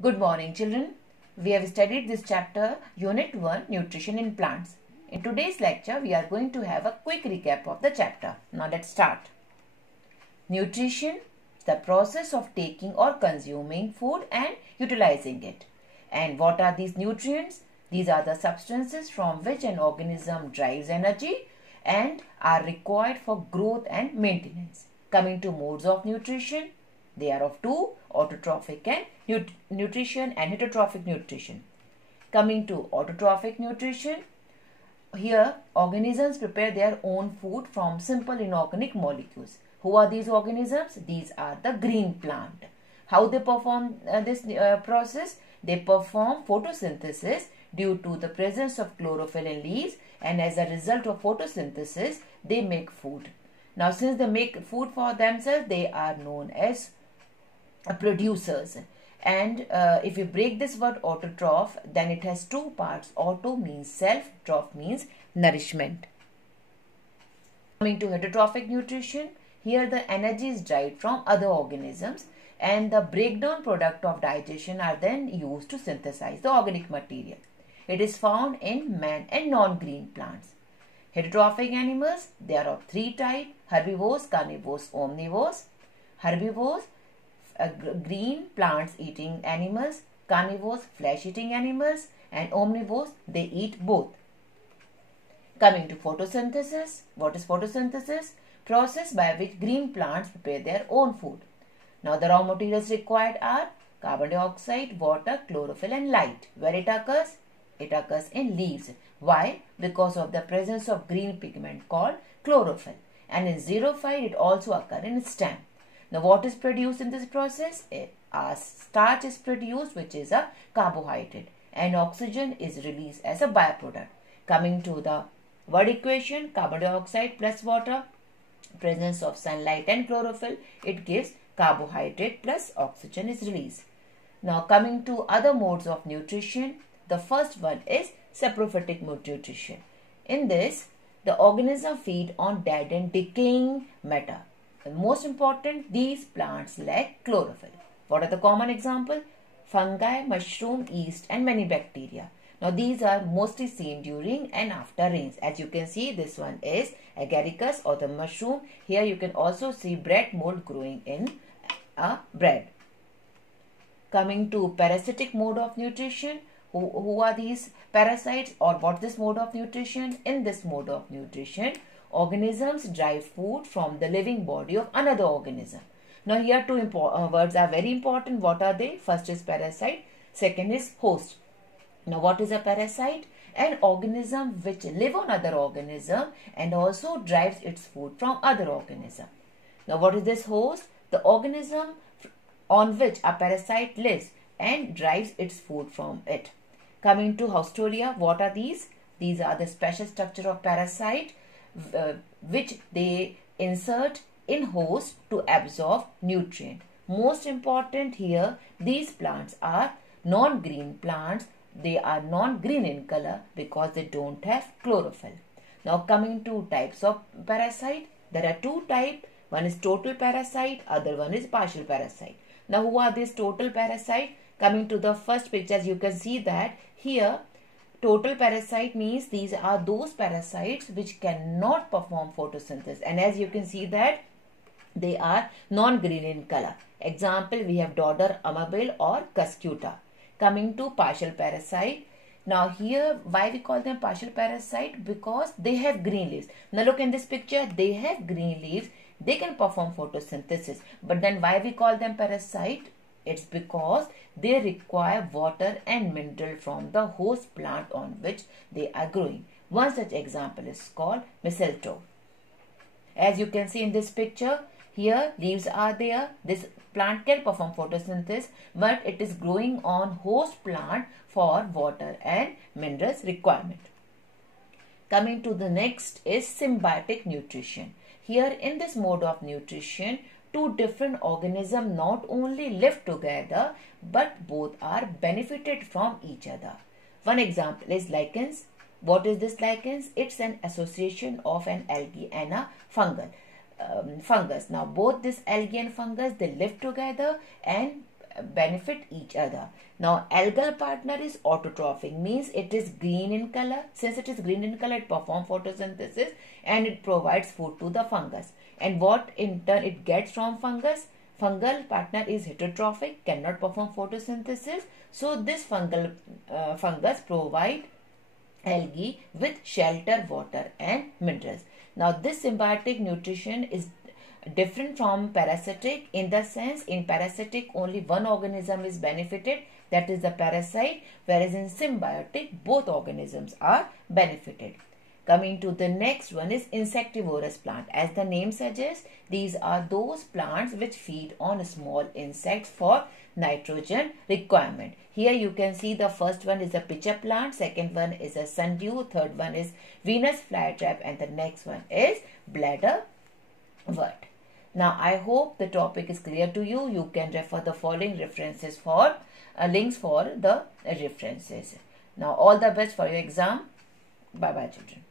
Good morning, children. We have studied this chapter, Unit 1, Nutrition in Plants. In today's lecture, we are going to have a quick recap of the chapter. Now, let's start. Nutrition, the process of taking or consuming food and utilizing it. And what are these nutrients? These are the substances from which an organism derives energy and are required for growth and maintenance. Coming to modes of nutrition, they are of two, autotrophic and nutrition and heterotrophic nutrition. Coming to autotrophic nutrition, here organisms prepare their own food from simple inorganic molecules. Who are these organisms? These are the green plant. How they perform this process? They perform photosynthesis due to the presence of chlorophyll in leaves, and as a result of photosynthesis, they make food. Now, since they make food for themselves, they are known as producers. And if you break this word autotroph, then it has two parts. Auto means self, troph means nourishment. Coming to heterotrophic nutrition, here the energy is derived from other organisms and the breakdown product of digestion are then used to synthesize the organic material. It is found in man and non-green plants. Heterotrophic animals, they are of three types: herbivores, carnivores, omnivores. Herbivores, green plants eating animals, carnivores flesh eating animals, and omnivores, they eat both. Coming to photosynthesis, what is photosynthesis? Process by which green plants prepare their own food. Now the raw materials required are carbon dioxide, water, chlorophyll and light. Where it occurs? It occurs in leaves. Why? Because of the presence of green pigment called chlorophyll. And in xerophyte it also occurs in stem. Now, what is produced in this process? A starch is produced, which is a carbohydrate, and oxygen is released as a byproduct. Coming to the word equation, carbon dioxide plus water, presence of sunlight and chlorophyll, it gives carbohydrate plus oxygen is released. Now, coming to other modes of nutrition, the first one is saprophytic nutrition. In this, the organism feed on dead and decaying matter. And most important, these plants lack chlorophyll. What are the common examples? Fungi, mushroom, yeast and many bacteria. Now these are mostly seen during and after rains. As you can see, this one is agaricus or the mushroom. Here you can also see bread mold growing in a bread. Coming to parasitic mode of nutrition. Who are these parasites or what this mode of nutrition? In this mode of nutrition, organisms derive food from the living body of another organism. Now here two words are very important. What are they? First is parasite, second is host. Now what is a parasite? An organism which lives on other organism and also derives its food from other organism. Now what is this host? The organism on which a parasite lives and derives its food from it. Coming to haustoria, what are these? These are the special structure of parasite which they insert in host to absorb nutrient. Most important here, these plants are non-green plants. They are non-green in color because they don't have chlorophyll. Now coming to types of parasite, there are two types. One is total parasite, other one is partial parasite. Now who are these total parasite? Coming to the first picture, as you can see that here total parasite means these are those parasites which cannot perform photosynthesis, and as you can see that they are non-green in color. Example, we have dodder, amabile or cuscuta. Coming to partial parasite. Now here, why we call them partial parasite? Because they have green leaves. Now look in this picture, they have green leaves. They can perform photosynthesis. But then why we call them parasite? It's because they require water and mineral from the host plant on which they are growing. One such example is called mistletoe. As you can see in this picture, here leaves are there. This plant can perform photosynthesis, but it is growing on host plant for water and minerals requirement. Coming to the next is symbiotic nutrition. Here in this mode of nutrition, two different organisms not only live together but both are benefited from each other. One example is lichens. What is this lichens? It's an association of an algae and a fungus. Now both this algae and fungus, they live together and benefit each other. Now, algal partner is autotrophic, means it is green in color. Since it is green in color, it performs photosynthesis and it provides food to the fungus. And what in turn it gets from fungus? Fungal partner is heterotrophic, cannot perform photosynthesis. So this fungus provide algae with shelter, water and minerals. Now this symbiotic nutrition is different from parasitic in the sense, in parasitic only one organism is benefited, that is the parasite, whereas in symbiotic both organisms are benefited. Coming to the next one is insectivorous plant. As the name suggests, these are those plants which feed on small insects for nitrogen requirement. Here you can see the first one is a pitcher plant, second one is a sundew, third one is Venus flytrap and the next one is bladderwort. Now I hope the topic is clear to you. You can refer the following references for links for the references. Now all the best for your exam. Bye bye children.